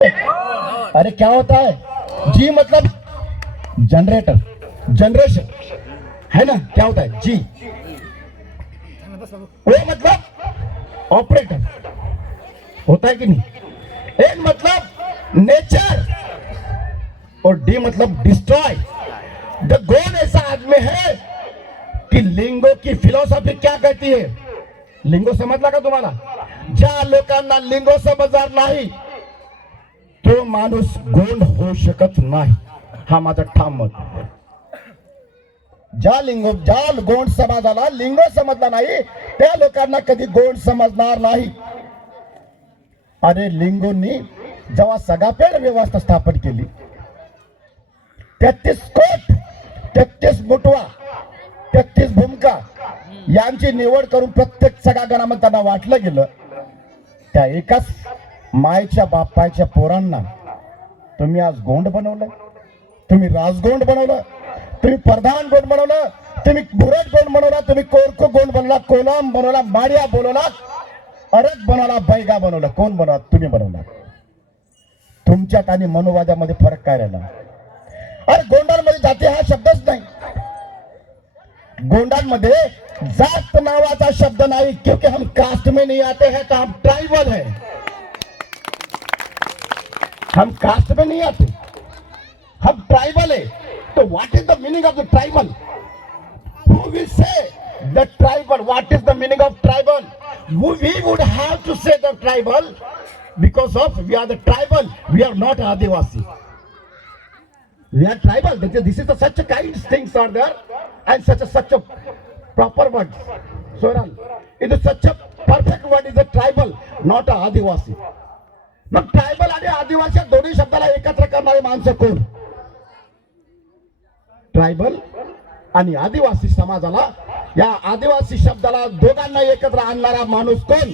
अरे क्या होता है? जी मतलब जनरेटर जनरेशन है ना? क्या होता है? जी। ओ मतलब ऑपरेटर होता है कि नहीं? एक मतलब नेचर और डी मतलब डिस्ट्रॉय द गोल ऐसा आदमी है कि लिंगो की फिलॉसॉफी क्या कहती है? लिंगो समजला का तुम्हाला ज्या लोकांना लिंगो समजणार नाही। तो माणूस गोंड होऊ शकत नाही. हा माझा ठाम मत. ज्या लिंग ज्या गोंड समाजाला लिंग समजला नाही त्या लोकांना कधी गोंड समजणार नाही. अरे लिंगोंनी जेव्हा सगापेड व्यवस्था स्थापन केली तेहतीस कोट तेहतीस मुटवा तेहतीस भूमिका यांची निवड करून प्रत्येक सगळ्या त्यांना वाटलं गेलं त्या एकाच मायच्या बापाच्या पोरांना तुम्ही आज गोंड बनवलं तुम्ही राजगोंड बनवलं तुम्ही प्रधान गोंड बनवलं तुम्ही बुरट गोंड बनवला तुम्ही कोरको गोंड बनवला कोलाम बनवला माडिया बनवला अरत बनवला बैगा बनवला. कोण बनवला? तुम्ही बनवला. तुमच्यात आणि मनोवादामध्ये फरक काय राहिला? अरे गोंडांमध्ये जाती हा शब्दच नाही. गोंडांमध्ये जात नावाचा शब्द नाही क्योंकि हम कास्ट में नहीं आते हैं तो हम ट्राइबल है. हम कास्ट में नहीं आते हम ट्राइबल है तो what is the meaning of the tribal who will say the tribal what is the meaning of tribal we would have to say the tribal because of we are the tribal we are not adivasi we are tribal this is, this is the, such a kind things are there and such a such a proper word soral it is such a perfect word is a tribal not a adivasi मग tribal आणि आदिवासी दोन्ही शब्दाला एकत्र करणारी माणसं कोण? Tribal आणि आदिवासी समाजाला. या आदिवासी शब्दाला दोघांना एकत्र आणणारा माणूस कोण?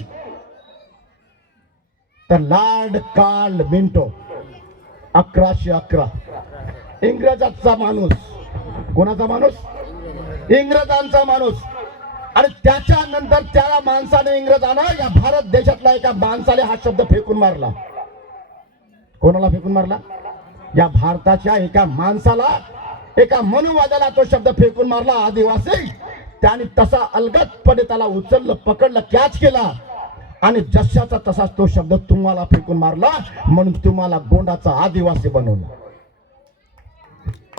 तर लार्ड कार्ल मिंटो. अकराशे अकरा. इंग्रजांचा माणूस. कोणाचा माणूस? इंग्रजांचा माणूस. आणि त्याच्यानंतर त्या माणसाने इंग्रजानं या भारत देशातल्या एका माणसाने हा शब्द फेकून मारला. कोणाला फेकून मारला? या भारताच्या एका माणसाला एका मनुवादाला तो शब्द फेकून मारला आदिवासी. त्याने तसा अलगदपणे त्याला उचललं पकडलं कॅच केला. आणि जशाचा तसाच तो शब्द तुम्हाला फेकून मारला म्हणून तुम्हाला गोंडाचा आदिवासी बनवला.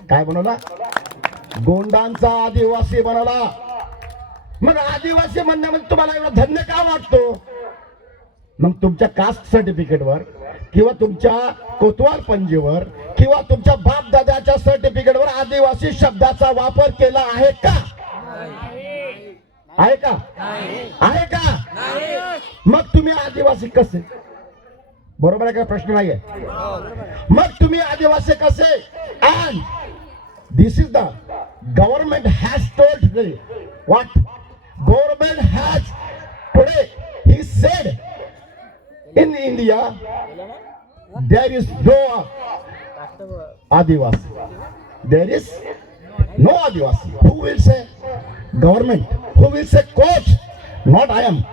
काय बनवला? गोंडांचा आदिवासी बनवला. मग आदिवासी म्हणण्यामध्ये तुम्हाला एवढा धन्य का वाटतो? मग तुमच्या कास्ट सर्टिफिकेटवर किंवा तुमच्या कोतवाल पंजीवर किंवा तुमच्या बाप दादाच्या सर्टिफिकेटवर आदिवासी शब्दाचा वापर केला आहे का? आहे का? आहे का? मग तुम्ही आदिवासी कसे? बरोबर आहे का? प्रश्न नाहीये. मग तुम्ही आदिवासी कसे? And this is the government has told what government has today he said in India there is no Adivasi. There is no Adivasi. Who will say government? Who will say court? Not I am.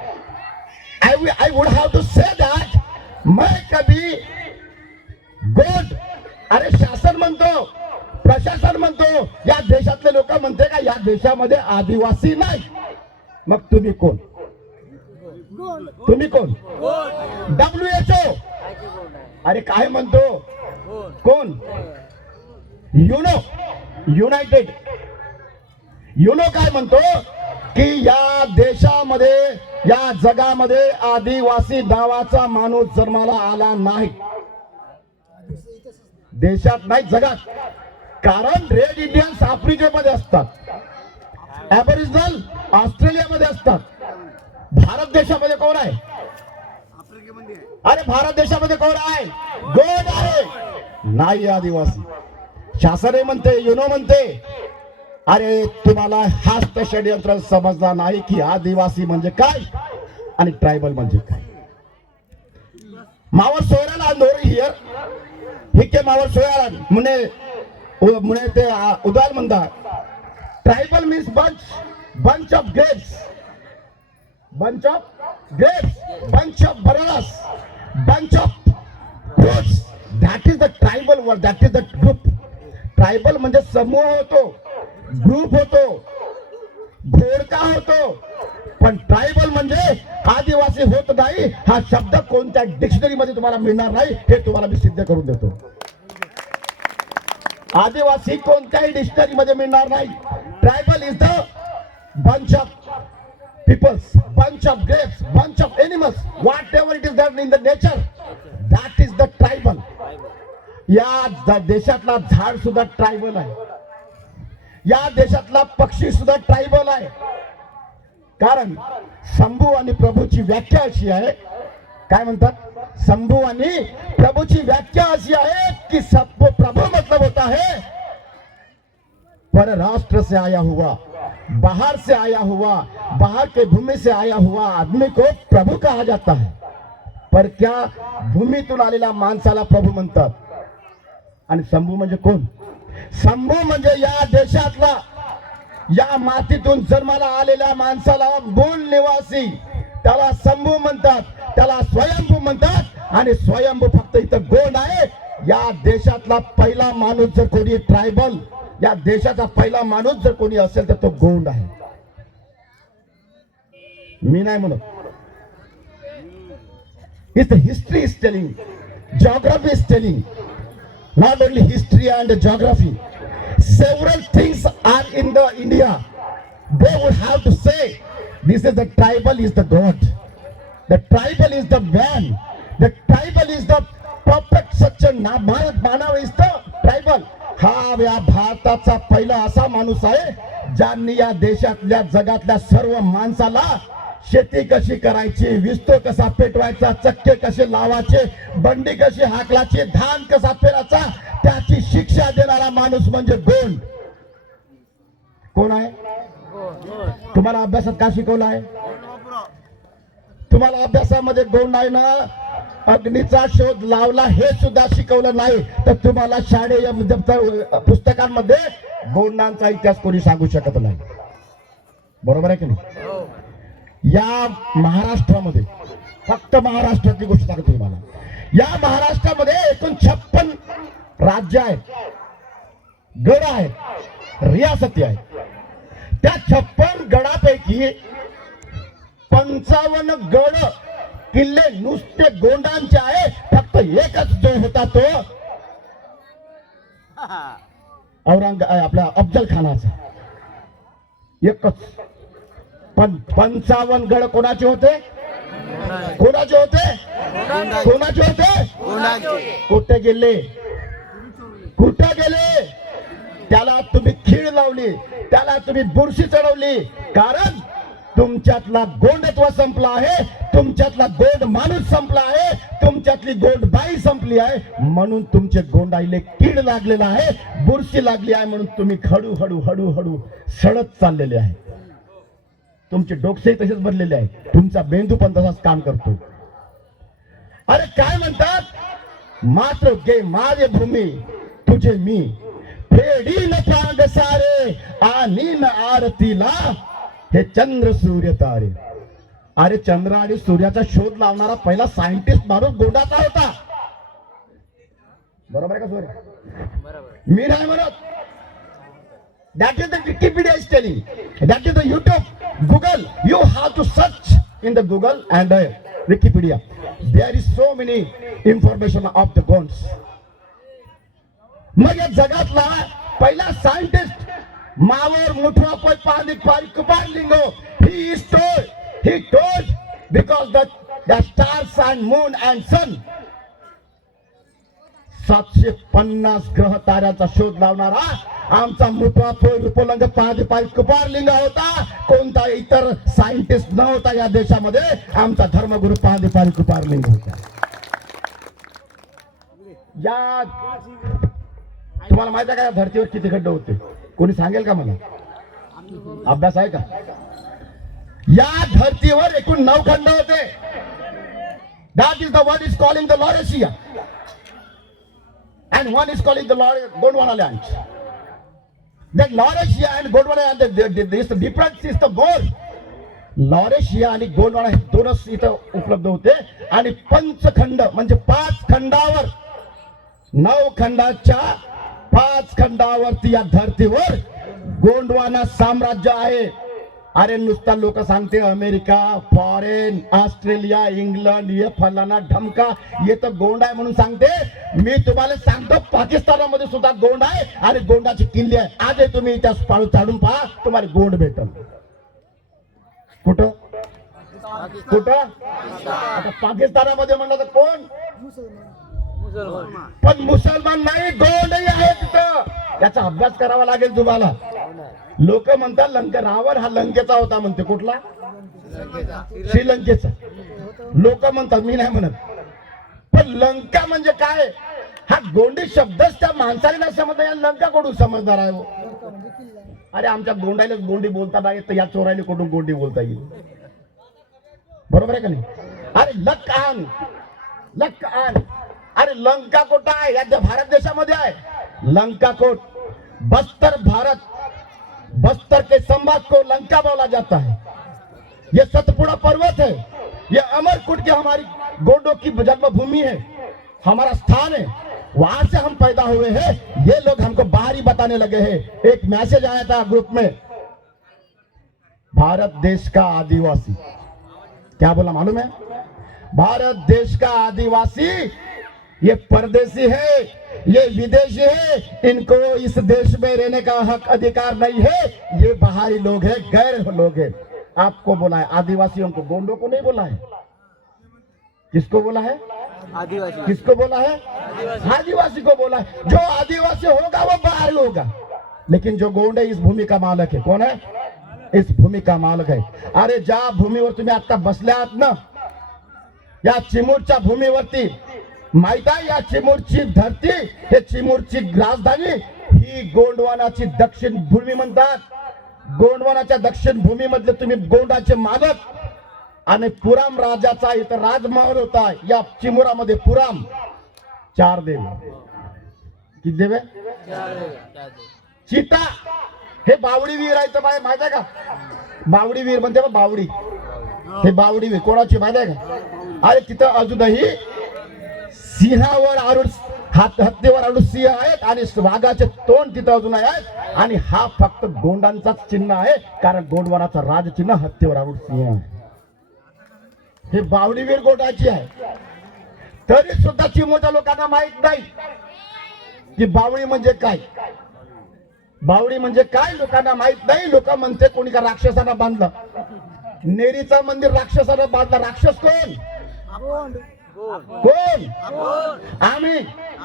I, will, I would have to say that मैं कभी गोड अरे शासन म्हणतो प्रशासन म्हणतो या देशातले लोक म्हणते का या देशामध्ये आदिवासी नाही मग तुम्ही कोण तुम्ही कोण डब्ल्यू एच ओ अरे काय म्हणतो? कोण? Uno United. युनो काय म्हणतो? की या देशामध्ये या जगामध्ये आदिवासी नावाचा माणूस जन्माला आला नाही. देशात नाही जगात. कारण रेड इंडियन्स आफ्रिकेमध्ये असतात. ऍबरिजनल ऑस्ट्रेलियामध्ये असतात. भारत देशामध्ये कोण आहे? अरे भारत देशामध्ये कोण आहे? गोड आहे? नाही आदिवासी शासन म्हणते युनो म्हणते. अरे तुम्हाला हस्त षडयंत्र समजला नाही की आदिवासी म्हणजे काय? आणि ट्रायबल म्हणजे काय? मावर सोयराला नोरी हियर हिके मावर सोयरा म्हणे मुने म्हणे ते उदार उदाल म्हणतात tribal means bunch bunch of grapes bunch of grapes bunch of bananas, bunch of groups. That is the tribal word. That is the group. Tribal म्हणजे समूह होतो ग्रुप होतो भोडका होतो पण ट्रायबल म्हणजे आदिवासी होत नाही हा शब्द कोणत्या डिक्शनरी मध्ये तुम्हाला मिळणार नाही हे तुम्हाला मी सिद्ध करून देतो आदिवासी कोणत्याही डिक्शनरी मध्ये मिळणार नाही tribal is the bunch of peoples, bunch of grapes, bunch of animals, whatever it is that in the nature, that is the tribal. या देशातला झाड सुद्धा ट्रायबल आहे. या देशातला पक्षी सुद्धा ट्रायबल आहे. कारण शंभू आणि प्रभूची व्याख्या अशी आहे काय म्हणतात? शंभू आणि प्रभूची व्याख्या अशी आहे की सब प्रभू मतलब होता है पर राष्ट्र से आया हुआ बाहर से आया हुआ बाहर के भूमि से आया हुआ आदमी को प्रभु कहा जाता है। पर क्या भूमीतून आलेल्या माणसाला प्रभू म्हणतात? आणि शंभू म्हणजे कोण? शंभू म्हणजे या देशातला या मातीतून जन्माला आलेल्या माणसाला मूल निवासी. त्याला शंभू म्हणतात त्याला स्वयंभू म्हणतात आणि स्वयंभू फक्त इथं गोंड आहे. या देशातला पहिला माणूस जर कोणी ट्रायबल या देशाचा पहिला माणूस जर कोणी तो गोंड आहे. मी नाही म्हणत. It's history is telling geography is telling not only history and geography several things are in the India they would have to say this is the tribal is the god the tribal is the man the tribal is the perfect सच्च ना भारत मानव is the tribal हा या भारताचा पहिला असा माणूस आहे ज्यांनी या देशातल्या जगातल्या सर्व माणसाला शेती कशी करायची विस्तो कसा पेटवायचा चक्के कसे लावायचे बंडी कशी हाकलाची धान कसा पेरायचा त्याची शिक्षा देणारा माणूस म्हणजे गोंड. कोण आहे? तुम्हाला अभ्यासात का शिकवलं आहे? तुम्हाला अभ्यासामध्ये गोंड आहे ना? अग्नीचा शोध लावला हे सुद्धा शिकवलं नाही. तर तुम्हाला शाळेय दप्तर- पुस्तकांमध्ये गोंडांचा इतिहास कोणी सांगू शकत नाही. बरोबर आहे की नाही? या महाराष्ट्रामध्ये फक्त महाराष्ट्रातली गोष्ट सांगतो तुम्हाला. या महाराष्ट्रामध्ये एकूण छप्पन राज्य आहेत. गड आहेत. रियासती आहेत. त्या छप्पन गडापैकी पंचावन्न गड किल्ले नुसते गोंडांचे आहे फक्त एकच जो होता तो औरंग आपला अफजल खानाचा एकच. पण पंचावन्न गड कोणाचे होते? कोणाचे होते? कोणाचे होते? कुठे गेले? कुठे गेले? त्याला तुम्ही खीळ लावली त्याला तुम्ही बुरशी चढवली. कारण तुमच्यातला गोंडत्व संपला आहे तुमच्यातला गोंड माणूस संपला आहे तुमच्यातली गोंड बाई संपली आहे म्हणून तुमचे गोंडाईले कीड लागलेला आहे बुरशी लागली आहे म्हणून तुम्ही हळू हळू हळू हळू सडत चाललेले आहे. तुमचे डोकसे तसेच बनलेले आहे. तुमचा मेंदू पण तसाच काम करतो. अरे काय म्हणतात? मात्र गे माझे भूमी तुझे मी. फेडी न सारे आणि न आरतीला हे चंद्र सूर्य तारे. अरे चंद्र आणि सूर्याचा शोध लावणारा पहिला सायंटिस्ट माणूस गोंडाचा होता. बरोबर का सूर्य मी नाही म्हणत. That is wikipedia study that is the YouTube Google you have to search in the Google and the Wikipedia there is so many information of the गोन्स मग या जगातला पहिला सायंटिस्ट मावर मुठवा पै पानी Pari Kupar Lingo. He is told he told because the the stars and moon and sun सातशे पन्नास ग्रह ताऱ्याचा शोध लावणारा आमचा मोठा रुपलंग पाच पाच कुपारलिंग होता. कोणता इतर सायंटिस्ट नव्हता या देशामध्ये. आमचा धर्मगुरु पाच पाच कुपारलिंग होता. या तुम्हाला माहिती आहे का या धर्तीवर किती खड्डे होते? कोणी सांगेल का मला? अभ्यास आहे का? या धर्तीवर एकूण नऊ खंड होते. That is the one is calling the Laurasia and one is calling the लॉरे Gondwana land. That Laurasia and Gondwana land, the, the, the, the Laurasia आणि गोंडवाना हे दोनच इथं उपलब्ध होते. आणि पंचखंड म्हणजे पाच खंडावर नऊ खंडाच्या पाच खंडावरती या धरतीवर गोंडवाना साम्राज्य आहे. अरे नुसता लोक सांगते अमेरिका फॉरेन ऑस्ट्रेलिया इंग्लंड हे फलाना ढमका हे तर गोंड आहे म्हणून सांगते. मी तुम्हाला सांगतो पाकिस्तानामध्ये सुद्धा गोंड आहे. अरे गोंडाची किल्ली आहे. आजही तुम्ही त्या पाळू चाडून पहा तुम्हाला गोंड भेटल. कुठं? कुठं? आता पाकिस्तानामध्ये म्हणलं तर कोण? पण मुसलमान नाही गोंडही आहे तिथं त्याचा अभ्यास करावा लागेल तुम्हाला. लोक म्हणतात लंका रावण हा लंकेचा होता म्हणते. कुठला? श्रीलंकेचा. लोक म्हणतात मी नाही म्हणत. पण लंका म्हणजे काय? हा गोंडी शब्दच त्या माणसाने नाही समजला. या लंका कडून समजदार आहे हो. अरे आमच्या गोंडाला गोंडी बोलता नाही येत, तर या चोराने कुठून गोंडी बोलता येईल? बरोबर आहे का नाही? अरे लक आण लक आण अरे लंका कोट आहे या भारत देशामध्ये आहे. लंका कोट, बस्तर भारत, बस्तर के संवाद को लंका बोला जाता है. ये सतपुड़ा पर्वत है, ये अमरकुट के हमारी गोंडों की जन्मभूमि है, हमारा स्थान है, वहाँ से हम पैदा हुए हैं, ये लोग हमको बाहर ही बताने लगे हैं. एक मैसेज आया था ग्रुप में, भारत देश का आदिवासी. क्या बोला, मालूम है? भारत देश का आदिवासी ये परदेसी है ये विदेशी है इनको इस देश में रहने का हक अधिकार नहीं है। ये बाहरी लोग हैं गैर लोग हैं। आपको बोला है आदिवासियों को गोंडों को नहीं बोला है? किसको बोला है? आदिवासी। किसको बोला है? आदिवासी। को बोला है। जो आदिवासी होगा वो बाहरी होगा। लेकिन जो गोंड है इस भूमि का मालक है। कौन है? इस भूमि का मालक है। अरे ज्या भूमीवर तुम्ही आता बसल्या आहात ना। या चिमूरच्या भूमीवरती। माहीत आहे या चिमूरची धरती हे चिमूरची राजधानी ही गोंडवानाची दक्षिण भूमी म्हणतात. गोंडवानाच्या दक्षिण भूमीमधले तुम्ही गोंडाचे मालक आणि पुराम राजाचा इथं राजमहल होता. या चिमुरामध्ये पुराम चार देव. किती देव चिता हे बावडी वीर आहे तर माहिती माहीत आहे का? बावडी वीर म्हणते बा बावडी. हे बावडी वीर कोणाची माहिती आहे का? अरे तिथं अजूनही सिंहावर आरुड हात हत्तीवर आरुड सिंह आहेत आणि वाघाचे तोंड तिथं अजून आहेत. आणि हा फक्त गोंडांचाच चिन्ह आहे कारण गोंडवानाचा राजचिन्ह हत्तीवर आरुड सिंह आहे. हे बावडीवीर गोटाची आहे. तरी सुद्धा चिमोच्या लोकांना माहीत नाही की बावळी म्हणजे काय. बावळी म्हणजे काय लोकांना माहीत नाही. लोक म्हणते कोणी का राक्षसांना बांधलं. नेरीचं मंदिर राक्षसाला बांधलं. राक्षस कोण? कोण आम्ही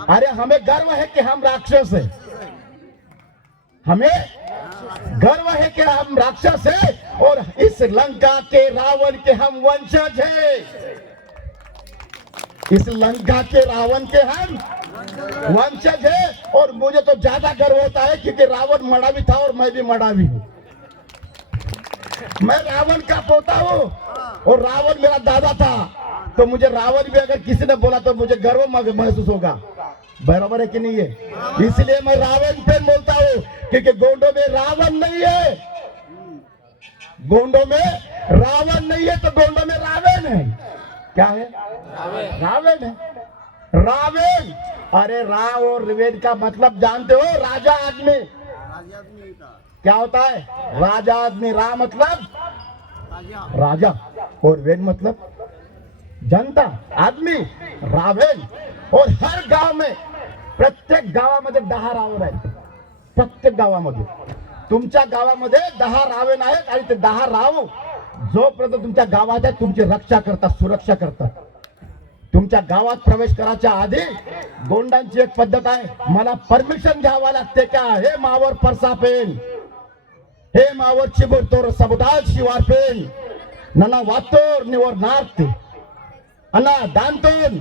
अरे हमें गर्व है कि हम राक्षस है। हमें गर्व है कि हम राक्षस है और इस लंका के रावण के हम वंशज है। इस लंका के रावण के हम वंशज है और मुझे तो ज़्यादा गर्व होता है क्योंकि रावण मड़ा भी था और मैं भी मड़ा भी हूँ। मैं रावण का पोता हूँ। और रावण मेरा दादा था। तो मुझे रावण भी अगर किसी ने बोला तो मुझे गर्व महसूस होगा। बराबर है कि नहीं है? इसलिए मैं रावण पे बोलता हूँ, क्योंकि गोंडो में रावण नहीं है। गोंडो में रावण नहीं है तो गोंडो में रावण है। क्या है? रावण है। रावण। अरे राव और रिवेद का मतलब जानते हो? राजा आदमी। क्या होता है? राजा आदमी रा मतलब? राजा. और वेद मतलब? जनता आदमी रावेन और हर गाव में प्रत्येक गावामध्ये दहा रावण आहेत. प्रत्येक गावामध्ये. तुमच्या गावामध्ये दहा रावण आहेत आणि ते दहा राव जोपर्यंत तुमच्या गावात आहेत तुमची रक्षा करतात सुरक्षा करतात. तुमच्या गावात प्रवेश करायच्या आधी गोंडांची एक पद्धत आहे. मला परमिशन घ्यावा लागते का? हे मावर परसापेन. हे मावर चिबूर तोर सबुदाज शिवार पेन नना वातोर निवर नार्थ. अण्णा दांतोन.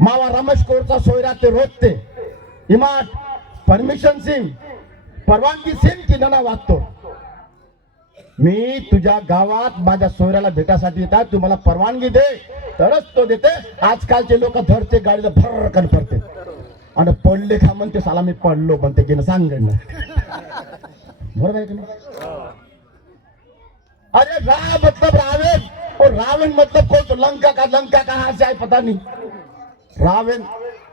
मावा रमेश कोरचा सोयरा ते रोजते. इमाट परमिशन सिंग परवानगी सिंग की नना वातोर. मी तुझ्या गावात माझ्या सोयऱ्याला भेटासाठी येतात तू मला परवानगी दे. तरच तो देते. आजकालचे लोक धरते गाडीला भरकन पडते. आणि पडले का म्हणते साला मी पडलो म्हणते की सांग बरोबर आहे की अरे रा मतलब रावण. और रावण मतलब कोण? तो लंका का लंका का? असे आहे पता नहीं. रावण.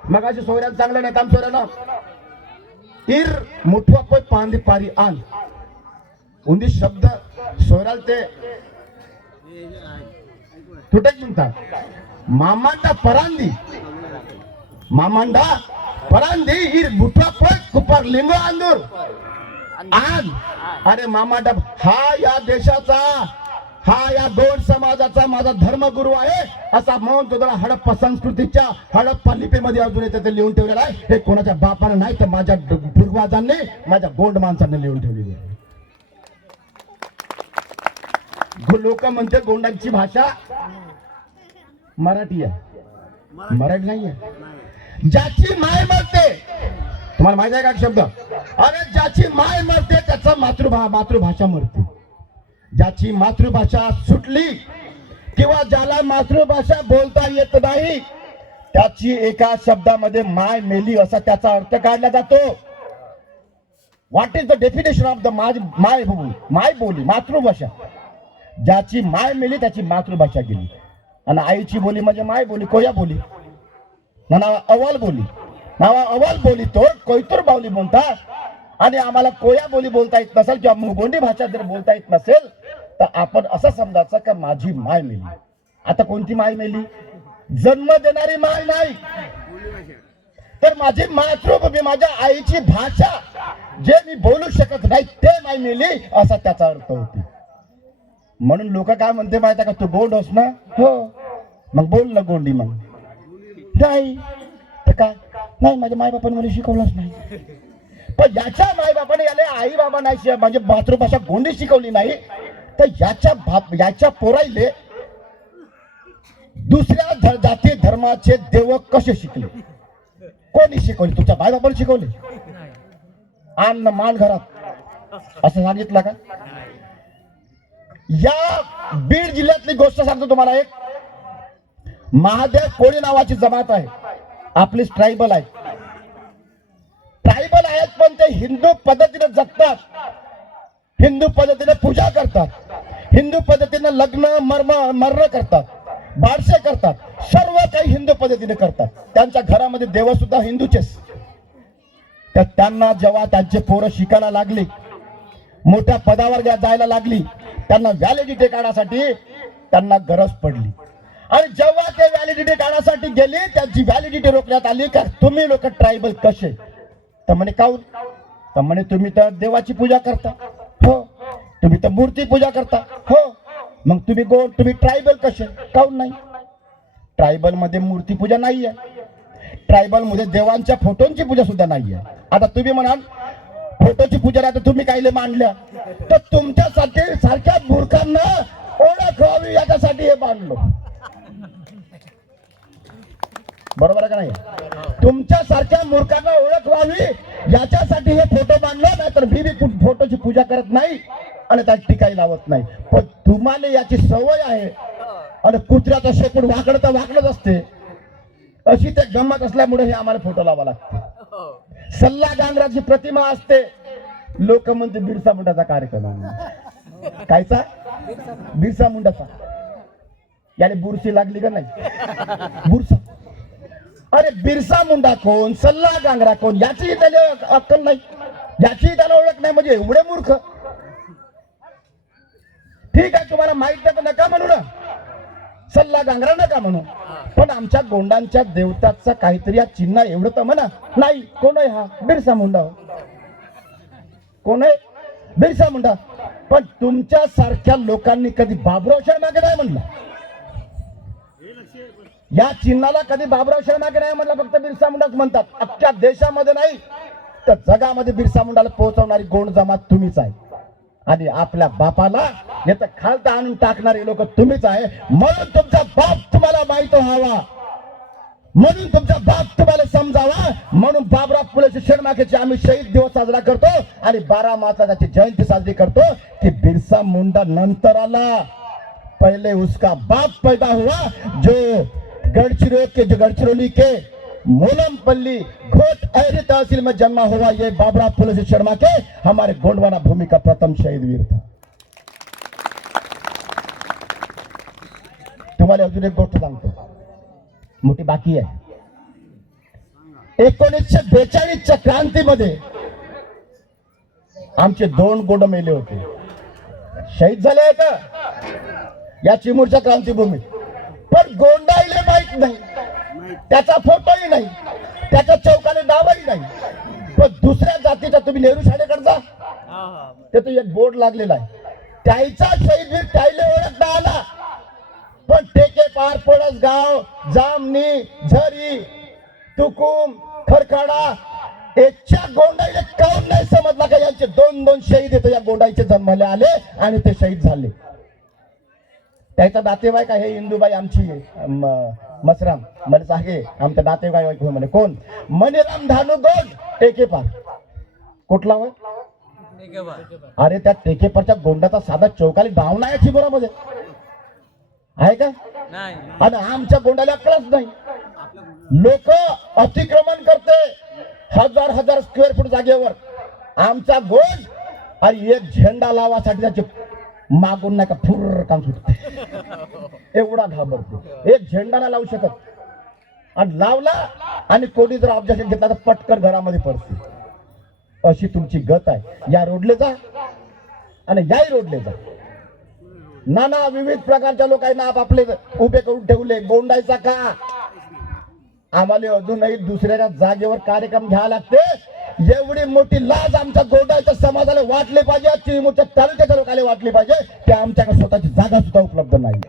मगाशी सोयऱ्यानं चांगलं नाही काम सोयऱ्यानं इर मुठवा कोय पांदी पारी आन उंदी शब्द सोराल ते कुठे म्हणतात मामांडा परांदी. मामांडा परांदी ही बुटला कोय कुपार लिंग आंदूर. आन अरे मामांडा हा या देशाचा हा या गोंड समाजाचा माझा धर्मगुरू आहे. असा म्हणून तुझा हडप्पा संस्कृतीच्या हडप्पा लिपीमध्ये अजून येते ते लिहून ठेवलेला आहे. हे कोणाच्या बापानं नाही तर माझ्या गुरुवाजांनी माझ्या गोंड माणसांनी लिहून ठेवलेली आहे. लोक म्हणते गोंडांची भाषा मराठी आहे. मराठी नाही आहे ज्याची माय मरते तुम्हाला माहिती आहे का शब्द? अरे ज्याची माय मरते त्याचा मातृभा मातृभाषा मरते. ज्याची मातृभाषा सुटली किंवा ज्याला मातृभाषा बोलता येत नाही त्याची एका शब्दामध्ये माय मेली असा त्याचा अर्थ काढला जातो. What is the definition of the my my बोली? माय बोली मातृभाषा. ज्याची माय मेली त्याची मातृभाषा गेली. आणि आईची बोली म्हणजे माय बोली कोया बोली? ना नावा अवाल बोली. नावा अवाल बोली तो कोयतूर बावली बोलतात आणि आम्हाला कोया बोली बोलता येत नसेल किंवा मुगोंडी भाषा जर बोलता येत नसेल तर आपण असं समजायचं का माझी माय मेली? आता कोणती माय मेली? जन्म देणारी माय नाही. तर माझी मातृभूमी माझ्या आईची भाषा जे मी बोलू शकत नाही ते माय मेली असा त्याचा अर्थ होती. म्हणून लोक काय म्हणते माहिती का? तू गोंड होस ना? हो. मग बोल ना गोंडी मग. नाही. तर काय? नाही माझ्या मायबापाने मला शिकवलंच नाही. पण याच्या मायबापाने याला आई बाबा नाही म्हणजे मातृभाषा गोंडी शिकवली नाही. तर याच्या बाप याच्या पोराईले दुसऱ्या जाती धर्माचे देव कसे शिकले? कोणी शिकवले? तुमच्या मायबापाने शिकवले? आण न मान घरात. असं सांगितलं का? या बीड जिल्ह्यातली गोष्ट सांगतो तुम्हाला एक. महादेव कोळी नावाची जमात आहे. आपली ट्रायबल आहे. ट्रायबल आहेत पण ते हिंदू पद्धतीने जगतात. हिंदू पद्धतीने पूजा करतात. हिंदू पद्धतीने लग्न मर्म मरण करतात. बारसे करतात. सर्व काही हिंदू पद्धतीने करतात. त्यांच्या घरामध्ये देव सुद्धा हिंदूचेच. तर त्यांना जेव्हा त्यांचे पोरं शिकायला लागली मोठ्या पदावर जायला लागली त्यांना व्हॅलिडिटी कार्डासाठी त्यांना गरज पडली. आणि जेव्हा ते व्हॅलिडिटी कार्डासाठी गेली त्यांची व्हॅलिडिटी रोखण्यात आली का तुम्ही लोक ट्रायबल कसे? तर म्हणे काऊन? तर म्हणे तुम्ही तर देवाची पूजा करता. हो. तुम्ही तर मूर्ती पूजा करता. हो. मग तुम्ही गोड तुम्ही ट्रायबल कसे? काऊन नाही? ट्रायबलमध्ये मूर्ती पूजा नाही आहे ट्रायबलमध्ये देवांच्या फोटोंची पूजा सुद्धा नाही आहे आता तुम्ही म्हणाल फोटोची पूजा नाही तुम्ही काहीले मांडल्या? तर तुमच्यासाठी सारख्या मूर्खांना ओळख व्हावी याच्यासाठी हे मांडलो. बरोबर आहे का नाही? तुमच्या सारख्या मूर्खांना ओळख व्हावी याच्यासाठी हे फोटो मांडलो नाही तर मी फोटोची पूजा करत नाही आणि त्यात टिकाई लावत नाही. पण तुम्हाला याची सवय आहे. आणि कुत्र्याचा शेपूट वाकडं तर वाकडच असते. अशी ते गंमत असल्यामुळे हे आम्हाला फोटो लावा लागते. सल्ला गांगराची प्रतिमा असते. लोक म्हणते बिरसा मुंडाचा कार्यक्रम आहे. कायचा? बिरसा मुंडाचा. याने बुरशी लागली का नाही? बुरसा. अरे बिरसा मुंडा कोण सल्ला गांगरा कोण याची त्याला अक्कल नाही. याची त्याला ओळख नाही म्हणजे एवढे मूर्ख. ठीक आहे तुम्हाला माहीत नाही पण नका म्हणू ना. सल्ला गांगरा नका म्हणू. पण आमच्या गोंडांच्या देवताचं काहीतरी या चिन्ह एवढं तर म्हणा. नाही कोण आहे हा? बिरसा मुंडा. हो. कोण आहे? बिरसा मुंडा. पण तुमच्या सारख्या लोकांनी कधी बाबुराव शेळ मागे नाही म्हणलं? या चिन्हाला कधी बाबुराव शेळ मागे नाही म्हणलं? फक्त बिरसा मुंडाच म्हणतात. अख्ख्या देशामध्ये नाही तर जगामध्ये बिरसा मुंडाला पोहोचवणारी गोंड जमात तुम्हीच आहे. आणि आपल्या बापाला येतं खालता आणून टाकणारे लोक तुम्हीच आहे. म्हणून तुमचा बाप तुम्हाला माहीत व्हावा. म्हणून तुमचा बाप तुम्हाला समजावा. म्हणून बाबराव फुले शर्माकेचे आम्ही शहीद दिवस साजरा करतो आणि बारा माता त्याची जयंती साजरी करतो. की बिरसा मुंडा नंतर आला. पहले उसका बाप पैदा हुआ जो गडचिरो के जो गडचिरोली के मोलमपल्ली घोट अहरी तहसील में जन्मा हुआ ये बाबरा फुले शर्मा के हमारे गोंडवाना भूमि का प्रथम शहीद वीर था। तुम्हाला अजून एक गोष्ट सांगतो। मोठी बाकी आहे. एकोणीसशे बेचाळीसच्या क्रांतीमध्ये आमचे दोन गोंड मेले होते. शहीद झाले का या चिमूरच्या क्रांतीभूमीत. पण गोंडाईले माहीत नाही. त्याचा फोटोही नाही. त्याच्या चौकाने नावही नाही. पण दुसऱ्या जातीचा तुम्ही नेहरू शाळेकडे जा. तिथे एक बोर्ड लागलेला आहे. त्याचा शहीद वीर त्याला ओळखता आला. पण टेके पार पडस गाव जामनी झरी तुकुम खरखाडा याच्या गोंडाईला काऊन नाही समजला का यांचे दोन दोन शहीद येतो या गोंडाईचे जन्मले आले आणि ते शहीद झाले? त्याचा नातेवाईक आहे इंदुबाई आमची मसराम. मला सांगे आमचा नातेवाईक म्हणे कोण? मणिराम धानू गोंड. टेके पार. कुठला होय? अरे त्या टेकेपरच्या गोंडाचा साधा चौकाली डाव नाही आहे चिमुरामध्ये आहे का? नाही. आणि आमच्या गोंडाला कळत नाही. लोक अतिक्रमण करते हजार हजार स्क्वेअर फूट जागेवर. आमचा गोंड आणि एक झेंडा लावासाठी त्याचे मागून नाही का फुर काम सुटते एवढा घाबरतो. एक झेंडा नाही लावू शकत. आणि लावला आणि कोणी जर ऑब्जेक्शन घेतला तर पटकन घरामध्ये पडते. अशी तुमची गत आहे. या रोडले जा आणि याही रोडले जा. ना ना विविध प्रकारच्या लोकांना आपापले उभे करून ठेवले. गोंडायचा का आम्हाला अजूनही दुसऱ्याच्या जागेवर कार्यक्रम घ्यावा लागते. एवढी मोठी लाज आमच्या गोंडायच्या समाजाला वाटली पाहिजे. चिमूरच्या तालुक्याच्या लोकांना वाटली पाहिजे की आमच्याकडे स्वतःची जागा सुद्धा उपलब्ध नाही.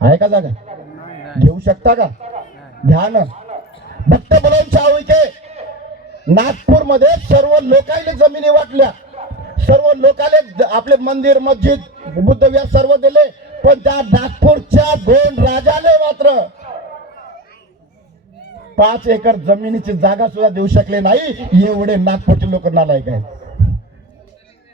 आहे का जागा? घेऊ शकता का? घ्या ना. भक्त बलवंत उईके नागपूरमध्ये सर्व लोकांनी जमिनी वाटल्या. सर्व लोकाले आपले मंदिर मस्जिद बुद्ध सर्व दिले पण त्या नागपूरच्या दोन राजाने मात्र पाच एकर जमिनीची जागा सुद्धा देऊ शकले नाही. एवढे नागपूरचे लोक नालायक आहेत.